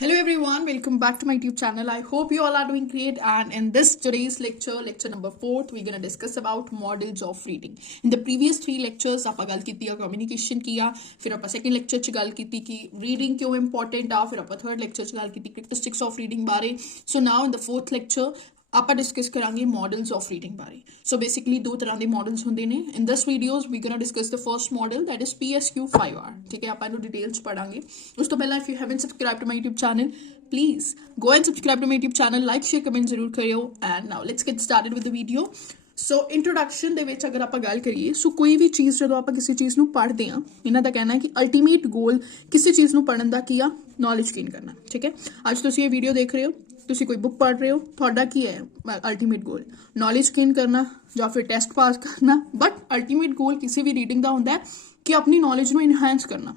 Hello everyone, welcome back to my YouTube channel. I hope you all are doing great, and in this today's lecture number 4, we're going to discuss about models of reading. In the previous 3 lectures ਆਪਾਂ ਗੱਲ ਕੀਤੀ ਆ communication ਕੀ ਆ, ਫਿਰ ਆਪਾਂ second lecture ਚ ਗੱਲ ਕੀਤੀ ਕਿ reading ਕਿਉਂ important ਆ, ਫਿਰ ਆਪਾਂ third lecture ਚ ਗੱਲ ਕੀਤੀ characteristics of reading ਬਾਰੇ. So now in the fourth lecture ਆਪਾਂ ਡਿਸਕਸ ਕਰਾਂਗੇ ਮॉडल्स ਆਫ ਰੀਡਿੰਗ ਬਾਰੇ. ਸੋ ਬੇਸਿਕਲੀ ਦੋ ਤਰ੍ਹਾਂ ਦੇ ਮॉडल्स ਹੁੰਦੇ ਨੇ. In this videos we gonna discuss the first model that is PSQ 5R. ਠੀਕ ਹੈ, ਆਪਾਂ ਇਹਨੂੰ ਡਿਟੇਲ ਚ ਪੜਾਂਗੇ. ਉਸ ਤੋਂ ਪਹਿਲਾਂ if you haven't subscribe to my YouTube channel, please go and subscribe to my YouTube channel, like share comment ਜ਼ਰੂਰ ਕਰਿਓ. And now let's get started with the video. So introduction ਦੇ ਵਿੱਚ ਅਗਰ ਆਪਾਂ ਗੱਲ ਕਰੀਏ, ਸੋ ਕੋਈ ਵੀ ਚੀਜ਼ ਜਦੋਂ ਆਪਾਂ ਕਿਸੇ ਚੀਜ਼ ਨੂੰ ਪੜ੍ਹਦੇ ਹਾਂ, ਇਹਨਾਂ ਦਾ ਕਹਿਣਾ ਹੈ ਕਿ ਅਲਟੀਮੇਟ ਗੋਲ ਕਿਸੇ ਚੀਜ਼ ਨੂੰ ਪੜ੍ਹਨ ਦਾ ਕੀ ਆ, ਨੌਲੇਜ ਗੇਨ ਕਰਨਾ. ਠੀਕ ਹੈ, ਅੱਜ ਤੁਸੀਂ ਇਹ ਵੀਡੀਓ ਦੇਖ ਰਹੇ ਹੋ, ਤੁਸੀਂ ਕੋਈ ਬੁੱਕ ਪੜ੍ਹ ਰਹੇ ਹੋ, ਤੁਹਾਡਾ ਕੀ ਹੈ ਅਲਟੀਮੇਟ ਗੋਲ? ਨੌਲੇਜ ਗੇਨ ਕਰਨਾ ਜਾਂ ਫਿਰ ਟੈਸਟ ਪਾਸ ਕਰਨਾ. ਬਟ ਅਲਟੀਮੇਟ ਗੋਲ ਕਿਸੇ ਵੀ ਰੀਡਿੰਗ ਦਾ ਹੁੰਦਾ ਹੈ ਕਿ ਆਪਣੀ ਨੌਲੇਜ ਨੂੰ ਇਨਹਾਂਸ ਕਰਨਾ.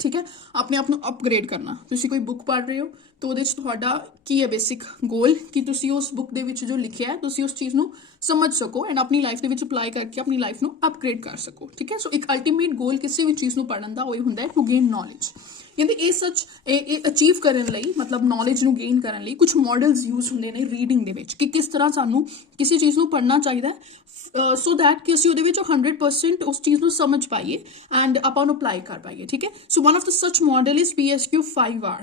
ਠੀਕ ਹੈ, ਆਪਣੇ ਆਪ ਨੂੰ ਅਪਗ੍ਰੇਡ ਕਰਨਾ. ਤੁਸੀਂ ਕੋਈ ਬੁੱਕ ਪੜ੍ਹ ਰਹੇ ਹੋ ਤਾਂ ਉਹਦੇ 'ਚ ਤੁਹਾਡਾ ਕੀ ਹੈ ਬੇਸਿਕ ਗੋਲ, ਕਿ ਤੁਸੀਂ ਉਸ ਬੁੱਕ ਦੇ ਵਿੱਚ ਜੋ ਲਿਖਿਆ ਹੈ ਤੁਸੀਂ ਉਸ ਚੀਜ਼ ਨੂੰ ਸਮਝ ਸਕੋ ਐਂਡ ਆਪਣੀ ਲਾਈਫ ਦੇ ਵਿੱਚ ਅਪਲਾਈ ਕਰਕੇ ਆਪਣੀ ਲਾਈਫ ਨੂੰ ਅਪਗ੍ਰੇਡ ਕਰ ਸਕੋ. ਠੀਕ ਹੈ, ਸੋ ਇੱਕ ਅਲਟੀਮੇਟ ਗੋਲ ਕਿਸੇ ਵੀ ਚੀਜ਼ ਨੂੰ ਪੜ੍ਹਨ ਦਾ ਉਹ ਹੁੰਦਾ ਹੈ ਟੂ ਗੇਨ ਨੌਲੇਜ. ਕਹਿੰਦੇ ਇਹ ਅਚੀਵ ਕਰਨ ਲਈ, ਮਤਲਬ ਨੌਲੇਜ ਨੂੰ ਗੇਨ ਕਰਨ ਲਈ ਕੁਝ ਮॉडल्स ਯੂਜ਼ ਹੁੰਦੇ ਨੇ ਰੀਡਿੰਗ ਦੇ ਵਿੱਚ, ਕਿ ਕਿਸ ਤਰ੍ਹਾਂ ਸਾਨੂੰ ਕਿਸੇ ਚੀਜ਼ ਨੂੰ ਪੜ੍ਹਨਾ ਚਾਹੀਦਾ ਹੈ ਸੋ ਦੈਟ ਕਿ ਅਸੀਂ ਉਹਦੇ ਵਿੱਚ 100% ਉਸ ਚੀਜ਼ ਨੂੰ ਸਮਝ ਪਾਈਏ ਐਂਡ ਆਪਾਂ ਉਹਨੂੰ ਅਪਲਾਈ ਕਰ ਪਾਈਏ. ਠੀਕ ਹੈ, ਸੋ ਵਨ ਆਫ ਦ ਸੱਚ ਮॉडल ਇਜ਼ PSQ 5R.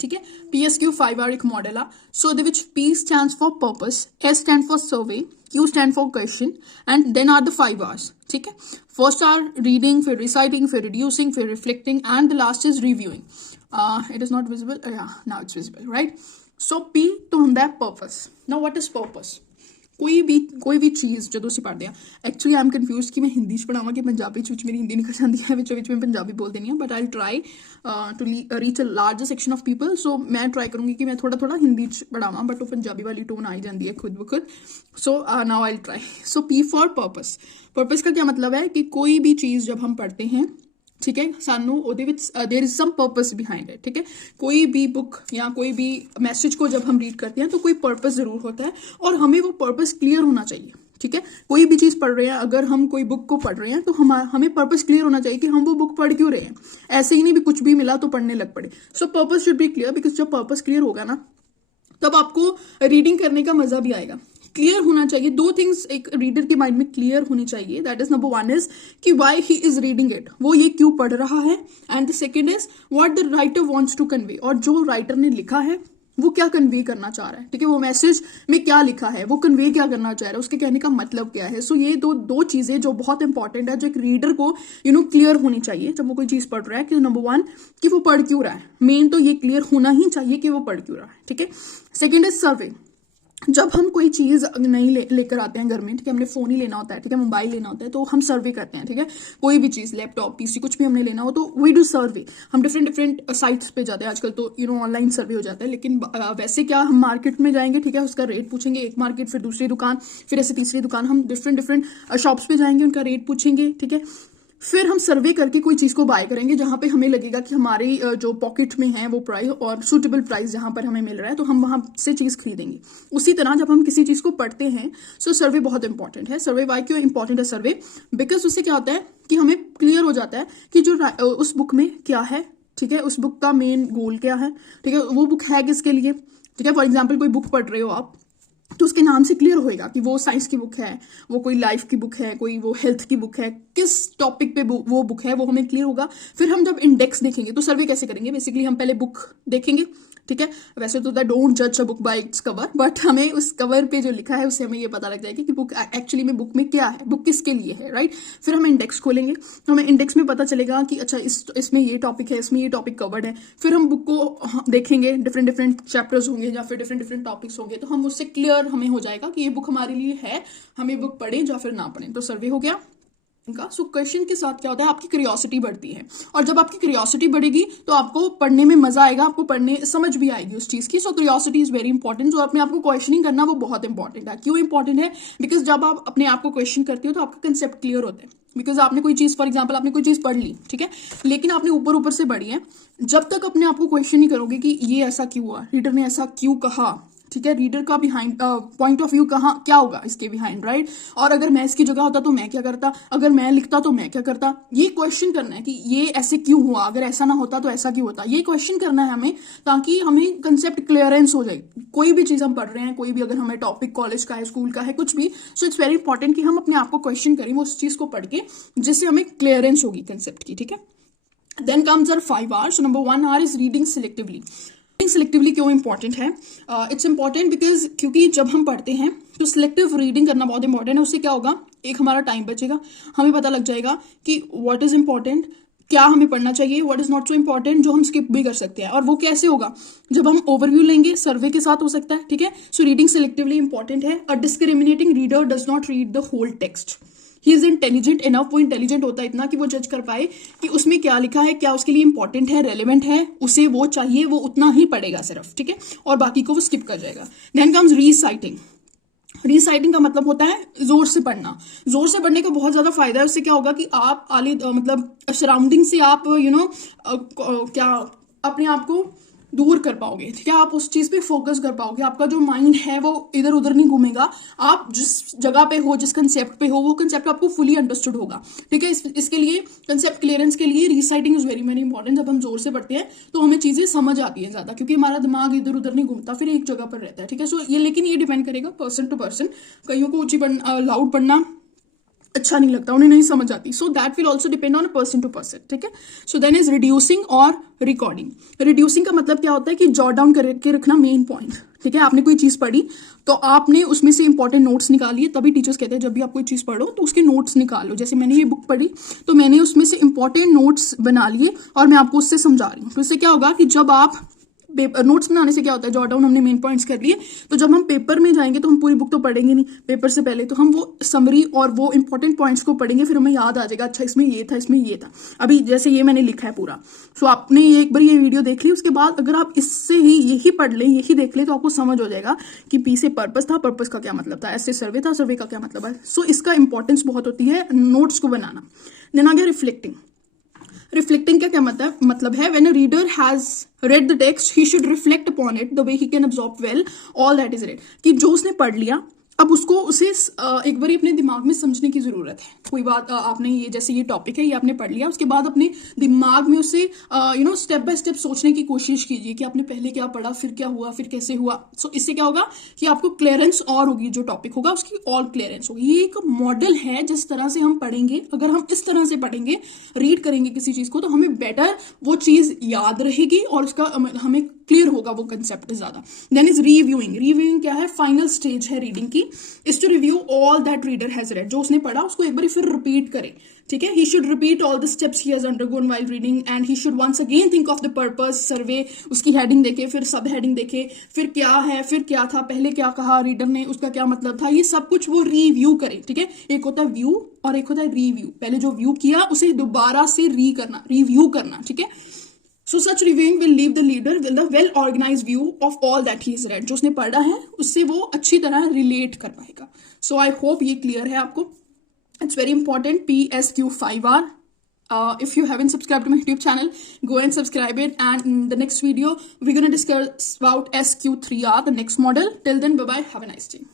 ਠੀਕ ਹੈ, PSQ 5R ਇੱਕ ਮॉडल ਆ. ਸੋ ਉਹਦੇ ਵਿੱਚ P stands for purpose, S stand for survey, Q stand for question, and then are the 5 R's. ठीक है, first are reading, फिर reciting, फिर reducing, फिर reflecting, and the last is reviewing. It is not visible. Yeah, now it's visible, right? So P तो ਹੁੰਦਾ है purpose. Now what is purpose? ਕੋਈ ਵੀ ਚੀਜ਼ ਜਦੋਂ ਅਸੀਂ ਪੜ੍ਹਦੇ ਹਾਂ, ਐਕਚੁਅਲੀ ਆਈ ਐਮ ਕਨਫਿਊਜ਼ਡ ਕਿ ਮੈਂ ਹਿੰਦੀ 'ਚ ਪੜ੍ਹਾਵਾਂ ਕਿ ਪੰਜਾਬੀ 'ਚ, ਵਿੱਚ ਮੇਰੀ ਹਿੰਦੀ ਨਿਕਲ ਜਾਂਦੀ ਹੈ, ਵਿੱਚ ਮੈਂ ਪੰਜਾਬੀ ਬੋਲ ਦਿੰਦੀ ਹਾਂ. But I try to reach a larger section of people. So ਮੈਂ ਟਰਾਈ ਕਰੂੰਗੀ ਕਿ ਮੈਂ ਥੋੜਾ ਹਿੰਦੀ 'ਚ ਪੜ੍ਹਾਵਾਂ, ਬਟ ਉਹ ਪੰਜਾਬੀ ਵਾਲੀ ਟੋਨ ਆਈ ਜਾਂਦੀ ਹੈ ਖੁਦ ਬ ਖੁਦ. So now I try. So P for purpose. Purpose का क्या मतलब है कि कोई भी चीज़ जब हम पढ़ते हैं, ठीक है, सानू ਉਹਦੇ ਵਿੱਚ there is some purpose behind it. ठीक है, कोई भी बुक या कोई भी मैसेज को जब हम रीड करते हैं तो कोई पर्पस जरूर होता है और हमें वो पर्पस क्लियर होना चाहिए. ठीक है, कोई भी चीज़ पढ़ रहे हैं, अगर हम कोई बुक को पढ़ रहे हैं तो हमें पर्पस क्लियर होना चाहिए कि हम वो बुक पढ़ क्यों रहे हैं. ऐसे ही नहीं भी कुछ भी मिला तो पढ़ने लग पड़े. सो purpose should be clear, because जब पर्पस क्लियर होगा ना तब आपको रीडिंग करने का मजा भी आएगा. क्लियर होना चाहिए. 2 थिंग्स एक रीडर के माइंड में क्लियर होनी चाहिए. दैट इज नंबर 1 इज कि why he is reading it, वो ये क्यों पढ़ रहा है. And the second is what the writer wants to convey, और जो राइटर ने लिखा है वो क्या कन्वे करना चाह रहा है. ठीक है, वो मैसेज में क्या लिखा है, वो कन्वे क्या करना चाह रहा है, उसके कहने का मतलब क्या है. सो ये दो चीजें जो बहुत इंपॉर्टेंट है, जो एक रीडर को क्लियर होनी चाहिए जब वो कोई चीज पढ़ रहा है. कि नंबर 1 कि वो पढ़ क्यों रहा है, मेन तो ये क्लियर होना ही चाहिए कि वो पढ़ क्यों रहा है. ठीक है, सेकेंड इज सर्वे. जब हम कोई चीज़ नहीं लेकर आते हैं घर में, ठीक है, हमने फ़ोन ही लेना होता है, ठीक है, मोबाइल लेना होता है, तो हम सर्वे करते हैं. ठीक है, कोई भी चीज़, लैपटॉप, PC, कुछ भी हमने लेना हो तो वी डू सर्वे. हम डिफरेंट साइट्स पे जाते हैं आजकल तो ऑनलाइन सर्वे हो जाता है. लेकिन वैसे क्या, हम मार्केट में जाएंगे, ठीक है, उसका रेट पूछेंगे, एक मार्केट फिर दूसरी दुकान, फिर ऐसे तीसरी दुकान, हम डिफरेंट शॉप्स पे जाएंगे, उनका रेट पूछेंगे. ठीक है, फिर हम सर्वे करके कोई चीज़ को बाय करेंगे जहाँ पे हमें लगेगा कि हमारी जो पॉकेट में है वो प्राइस और सूटेबल प्राइस जहाँ पर हमें मिल रहा है, तो हम वहाँ से चीज़ खरीदेंगे. उसी तरह जब हम किसी चीज़ को पढ़ते हैं, सो सर्वे बहुत इंपॉर्टेंट है. सर्वे वाई क्यों इंपॉर्टेंट है सर्वे? बिकॉज उससे क्या होता है कि हमें क्लियर हो जाता है कि जो उस बुक में क्या है. ठीक है, उस बुक का मेन गोल क्या है. ठीक है, वो बुक है किसके लिए. ठीक है, फॉर एग्जाम्पल कोई बुक पढ़ रहे हो आप, तो उसके नाम से क्लियर होएगा कि वो साइंस की बुक है, वो कोई लाइफ की बुक है, कोई वो हेल्थ की बुक है, किस टॉपिक पे वो बुक है वो हमें क्लियर होगा. फिर हम जब इंडेक्स देखेंगे तो सर्वे कैसे करेंगे, बेसिकली हम पहले बुक देखेंगे. ठीक है, वैसे तो डोंट जज a book by its cover, but हमें उस कवर पे जो लिखा है उससे हमें ये पता लग जाएगा कि बुक एक्चुअली में बुक में क्या है, बुक किसके लिए है. राइट, फिर हम इंडेक्स खोलेंगे तो हमें इंडेक्स में पता चलेगा कि अच्छा इसमें ये टॉपिक है, इसमें ये टॉपिक कवर्ड है. फिर हम बुक को देखेंगे, डिफरेंट चैप्टर्स होंगे या फिर डिफरेंट टॉपिक्स होंगे, तो हम उससे क्लियर हमें हो जाएगा कि ये बुक हमारे लिए है, हम ये बुक पढ़ें या फिर ना पढ़ें. तो सर्वे हो गया का. सो क्वेश्चन के साथ क्या होता है, आपकी क्यूरियोसिटी बढ़ती है, और जब आपकी क्यूरियोसिटी बढ़ेगी तो आपको पढ़ने में मजा आएगा, आपको पढ़ने समझ भी आएगी उस चीज की. सो क्यूरियोसिटी इज वेरी इंपॉर्टेंट. जो अपने आप को क्वेश्चनिंग करना वो बहुत इंपॉर्टेंट है. क्यों इंपॉर्टेंट है? बिकॉज जब आप अपने आप को क्वेश्चन करते हो तो आपका कंसेप्ट क्लियर होता है. बिकॉज आपने कोई चीज़, फॉर एग्जाम्पल आपने कोई चीज़ पढ़ ली, ठीक है, लेकिन आपने ऊपर से पढ़ी है. जब तक अपने आप को क्वेश्चन नहीं करोगे कि ये ऐसा क्यों हुआ, रीडर ने ऐसा क्यों कहा, ठीक है, रीडर का बिहाइंड पॉइंट ऑफ व्यू कहाँ क्या होगा इसके बिहाइंड, राइट। और अगर मैं इसकी जगह होता तो मैं क्या करता, अगर मैं लिखता तो मैं क्या करता, ये क्वेश्चन करना है कि ये ऐसे क्यों हुआ, अगर ऐसा ना होता तो ऐसा क्यों होता, ये क्वेश्चन करना है हमें, ताकि हमें कंसेप्ट क्लियरेंस हो जाए। कोई भी चीज़ हम पढ़ रहे हैं, कोई भी अगर हमें टॉपिक कॉलेज का है, स्कूल का है, कुछ भी, सो इट्स वेरी इंपॉर्टेंट कि हम अपने आप को क्वेश्चन करें उस चीज़ को पढ़ के, जिससे हमें क्लियरेंस होगी कंसेप्ट की, ठीक है। Then comes our 5 hours. Number 1 hour is reading selectively. Selectively क्यों इंपॉर्टेंट है? इट्स इंपॉर्टेंट बिकॉज क्योंकि जब हम पढ़ते हैं तो सिलेक्टिव रीडिंग करना बहुत इंपॉर्टेंट है। उससे क्या होगा, एक हमारा टाइम बचेगा, हमें पता लग जाएगा कि व्हाट इज इंपॉर्टेंट, क्या हमें पढ़ना चाहिए, what is not so important, जो हम स्किप भी कर सकते हैं। और वो कैसे होगा, जब हम ओवरव्यू लेंगे, सर्वे के साथ हो सकता है, ठीक है। सो रीडिंग सिलेक्टिवली इंपॉर्टेंट है। A discriminating reader does not read the whole text. He is intelligent enough, वो इंटेलिजेंट होता है इतना कि वो जज कर पाए कि उसमें क्या लिखा है, क्या उसके लिए इंपॉर्टेंट है, रेलिवेंट है, उसे वो चाहिए, वो उतना ही पढ़ेगा सिर्फ, ठीक है, और बाकी को वो स्किप कर जाएगा। Then comes रीसाइटिंग। रीसाइटिंग का मतलब होता है जोर से पढ़ना। जोर से पढ़ने का बहुत ज्यादा फायदा है। उससे क्या होगा कि आप मतलब सराउंडिंग से आप क्या अपने आप को दूर कर पाओगे, ठीक है। आप उस चीज पे फोकस कर पाओगे, आपका जो माइंड है वो इधर उधर नहीं घूमेगा। आप जिस जगह पे हो, जिस कंसेप्ट पे हो, वो कंसेप्ट आपको फुली अंडरस्टूड होगा, ठीक है। इसके लिए कंसेप्ट क्लियरेंस के लिए रीसाइटिंग इज वेरी वेरी इंपॉर्टेंट। जब हम जोर से पढ़ते हैं तो हमें चीजें समझ आती है ज्यादा, क्योंकि हमारा दिमाग इधर उधर नहीं घूमता, फिर एक जगह पर रहता है, ठीक है। सो ये, लेकिन ये डिपेंड करेगा पर्सन टू पर्सन। कईयों को ऊंची लाउड पढ़ना अच्छा नहीं लगता, उन्हें नहीं समझ आती। So that will also depend on person to person, ठीक है। सो देन इज रिड्यूसिंग और रिकॉर्डिंग। रिड्यूसिंग का मतलब क्या होता है कि जॉट डाउन करके रखना मेन पॉइंट, ठीक है। आपने कोई चीज पढ़ी तो आपने उसमें से इंपॉर्टेंट नोट्स निकालिए। तभी टीचर्स कहते हैं जब भी आप कोई चीज पढ़ो तो उसके नोट्स निकालो। जैसे मैंने ये बुक पढ़ी तो मैंने उसमें से इंपॉर्टेंट नोट्स बना लिए और मैं आपको उससे समझा रही हूँ। तो इससे क्या होगा कि जब आप नोट्स बनाने से क्या होता है, जॉट डाउन हमने मेन पॉइंट्स कर लिए, तो जब हम पेपर में जाएंगे तो हम पूरी बुक तो पढ़ेंगे नहीं पेपर से पहले, तो हम वो समरी और वो इंपॉर्टेंट पॉइंट्स को पढ़ेंगे, फिर हमें याद आ जाएगा अच्छा इसमें ये था, इसमें ये था। अभी जैसे ये मैंने लिखा है पूरा, सो आपने ये एक बार ये वीडियो देख ली, उसके बाद अगर आप इससे ही यही पढ़ लें, यही देख लें, तो आपको समझ हो जाएगा कि पी से पर्पस था, पर्पस का क्या मतलब था, ऐसे सर्वे था, सर्वे का क्या मतलब है। सो इसका इंपॉर्टेंस बहुत होती है नोट्स को बनाना। देन आ गया रिफ्लेक्टिंग। रिफ्लेक्टिंग का क्या मतलब है, when a reader has read the text he should reflect upon it the way he can absorb well all that is read। कि जो उसने पढ़ लिया अब उसको उसे एक बार अपने दिमाग में समझने की जरूरत है। कोई बात आपने ये, जैसे ये टॉपिक है, ये आपने पढ़ लिया, उसके बाद अपने दिमाग में उसे स्टेप बाय स्टेप सोचने की कोशिश कीजिए कि आपने पहले क्या पढ़ा, फिर क्या हुआ, फिर कैसे हुआ। सो इससे क्या होगा कि आपको क्लियरेंस और होगी, जो टॉपिक होगा उसकी और क्लियरेंस होगी। ये एक मॉडल है, जिस तरह से हम पढ़ेंगे, अगर हम इस तरह से पढ़ेंगे, रीड करेंगे किसी चीज को, तो हमें बेटर वो चीज याद रहेगी और उसका हमें क्लियर होगा वो कंसेप्ट ज्यादा। Then is reviewing. रिव्यूइंग क्या है, फाइनल स्टेज है रीडिंग की, is to review all that reader has read. जो उसने पढ़ा उसको एक बार फिर रिपीट करे, ठीक है। He should repeat all the steps he has undergone while reading and he should once again think of the purpose, survey, उसकी हेडिंग देखे, फिर सब हेडिंग देखे, फिर क्या है, फिर क्या था, पहले क्या कहा रीडर ने, उसका क्या मतलब था, ये सब कुछ वो रिव्यू करे, ठीक है। एक होता है व्यू और एक होता है रिव्यू। पहले जो व्यू किया उसे दोबारा से रिव्यू करना, ठीक है। So such reviewing will leave the leader with a well-organized view of all that he has read। जो उसने पढ़ा है उससे वो अच्छी तरह रिलेट कर पाएगा। So I hope ये क्लियर है आपको। It's very important, PSQ 5R। If you haven't subscribed to my YouTube channel, go and subscribe it, and in the next video we're going to discuss about SQ3R, the next model. Till then, bye bye, have a nice day।